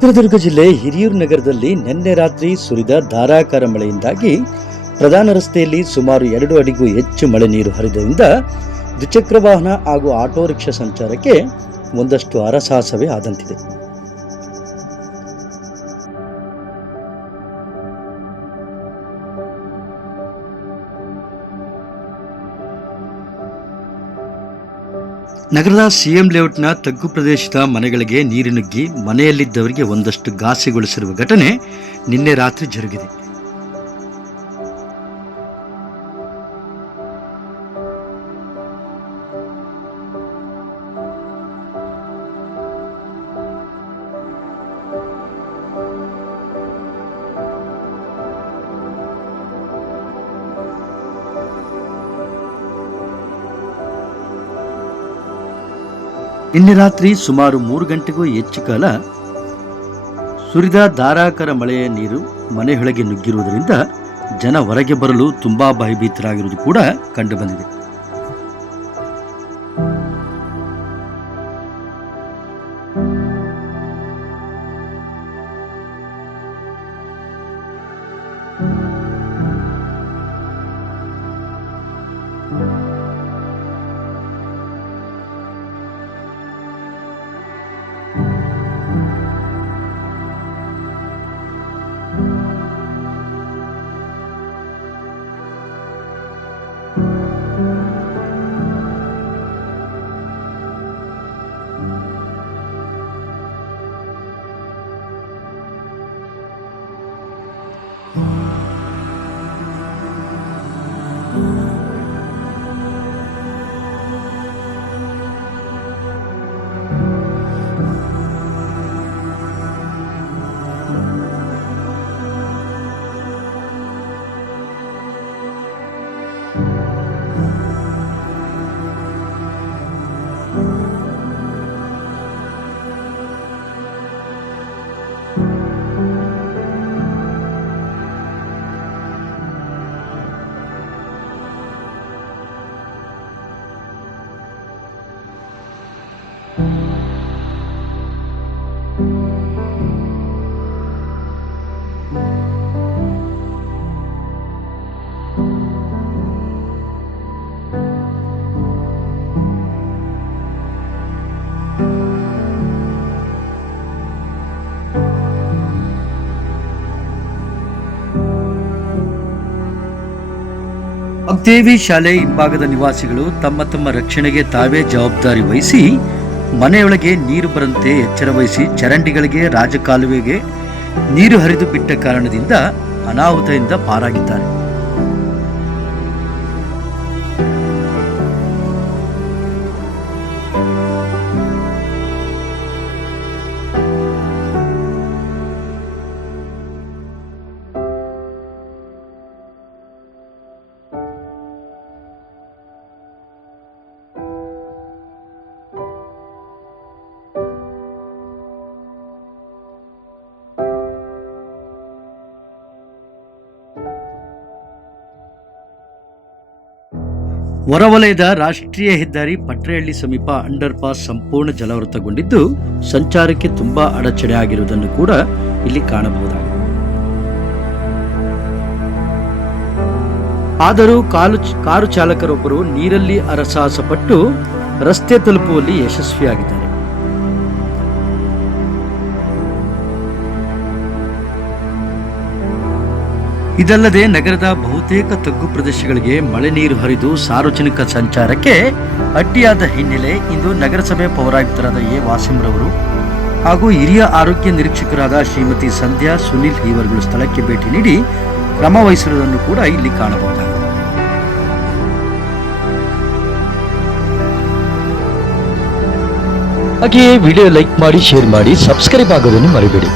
ಚಿತ್ರದುರ್ಗ ಜಿಲ್ಲೆ ಹಿರಿಯೂರು ನಗರದಲ್ಲಿ ನಿನ್ನೆ ರಾತ್ರಿ ಸುರಿದ ಧಾರಾಕಾರ ಮಳೆಯಿಂದಾಗಿ ಪ್ರಧಾನ ರಸ್ತೆಯಲ್ಲಿ ಸುಮಾರು 2 ಅಡಿಗೂ ಹೆಚ್ಚು ಮಳೆ ನೀರು ಹರಿದರಿಂದ ದ್ವಿಚಕ್ರ ವಾಹನ ಹಾಗೂ ಆಟೋ ರಿಕ್ಷಾ ಸಂಚಾರಕ್ಕೆ ಒಂದಷ್ಟು ಹರಸಾಹಸವೇ ಆದಂತಿದೆ. ನಗರದ ಸಿಎಂ ಲೇಔಟ್ನ ತಗ್ಗು ಪ್ರದೇಶದ ಮನೆಗಳಿಗೆ ನೀರು ನುಗ್ಗಿ ಮನೆಯಲ್ಲಿದ್ದವರಿಗೆ ಒಂದಷ್ಟು ಘಾಸಿಗೊಳಿಸಿರುವ ಘಟನೆ ನಿನ್ನೆ ರಾತ್ರಿ ಜರುಗಿದೆ. ನಿನ್ನೆ ರಾತ್ರಿ ಸುಮಾರು 3 ಗಂಟೆಗೂ ಹೆಚ್ಚು ಕಾಲ ಸುರಿದ ಧಾರಾಕಾರ ಮಳೆಯ ನೀರು ಮನೆಯೊಳಗೆ ನುಗ್ಗಿರುವುದರಿಂದ ಜನ ಹೊರಗೆ ಬರಲು ತುಂಬಾ ಭಯಭೀತರಾಗಿರುವುದು ಕೂಡ ಕಂಡುಬಂದಿದೆ. ವಾಗ್ದೇವಿ ಶಾಲೆ ಹಿಂಭಾಗದ ನಿವಾಸಿಗಳು ತಮ್ಮ ತಮ್ಮ ರಕ್ಷಣೆಗೆ ತಾವೇ ಜವಾಬ್ದಾರಿ ವಹಿಸಿ ಮನೆಯೊಳಗೆ ನೀರು ಬರಂತೆ ಎಚ್ಚರ ವಹಿಸಿ ಚರಂಡಿಗಳಿಗೆ ರಾಜಕಾಲುವೆಗೆ ನೀರು ಹರಿದು ಬಿಟ್ಟ ಕಾರಣದಿಂದ ಅನಾಹುತದಿಂದ ಪಾರಾಗಿದ್ದಾರೆ. ಹೊರವಲಯದ ರಾಷ್ಟ್ರೀಯ ಹೆದ್ದಾರಿ ಪಟ್ರೇಹಳ್ಳಿ ಸಮೀಪ ಅಂಡರ್ ಪಾಸ್ ಸಂಪೂರ್ಣ ಜಲಾವೃತಗೊಂಡಿದ್ದು ಸಂಚಾರಕ್ಕೆ ತುಂಬಾ ಅಡಚಣೆ ಆಗಿರುವುದನ್ನು ಕೂಡ ಇಲ್ಲಿ ಕಾಣಬಹುದಾಗಿದೆ. ಆದರೂ ಕಾರು ಚಾಲಕರೊಬ್ಬರು ನೀರಲ್ಲಿ ಹರಸಾಹಸ ಪಟ್ಟು ರಸ್ತೆ ತಲುಪುವಲ್ಲಿ ಯಶಸ್ವಿಯಾಗಿದ್ದಾರೆ. ಇದಲ್ಲದೆ ನಗರದ ಬಹುತೇಕ ತಗ್ಗು ಪ್ರದೇಶಗಳಿಗೆ ಮಳೆ ನೀರು ಹರಿದು ಸಾರ್ವಜನಿಕ ಸಂಚಾರಕ್ಕೆ ಅಡ್ಡಿಯಾದ ಹಿನ್ನೆಲೆ ಇಂದು ನಗರಸಭೆ ಪೌರಾಯುಕ್ತರಾದ ಎ ವಾಸಿಂರವರು ಹಾಗೂ ಹಿರಿಯ ಆರೋಗ್ಯ ನಿರೀಕ್ಷಕರಾದ ಶ್ರೀಮತಿ ಸಂಧ್ಯಾ ಸುನಿಲ್ ಇವರುಗಳು ಸ್ಥಳಕ್ಕೆ ಭೇಟಿ ನೀಡಿ ಕ್ರಮ ವಹಿಸಿರುವುದನ್ನು ಕೂಡ ಇಲ್ಲಿ ಕಾಣಬಹುದಾಗಿದೆ. ಹಾಗೆಯೇ ವಿಡಿಯೋ ಲೈಕ್ ಮಾಡಿ, ಶೇರ್ ಮಾಡಿ, ಸಬ್ಸ್ಕ್ರೈಬ್ ಆಗೋದನ್ನು ಮರಿಬೇಡಿ.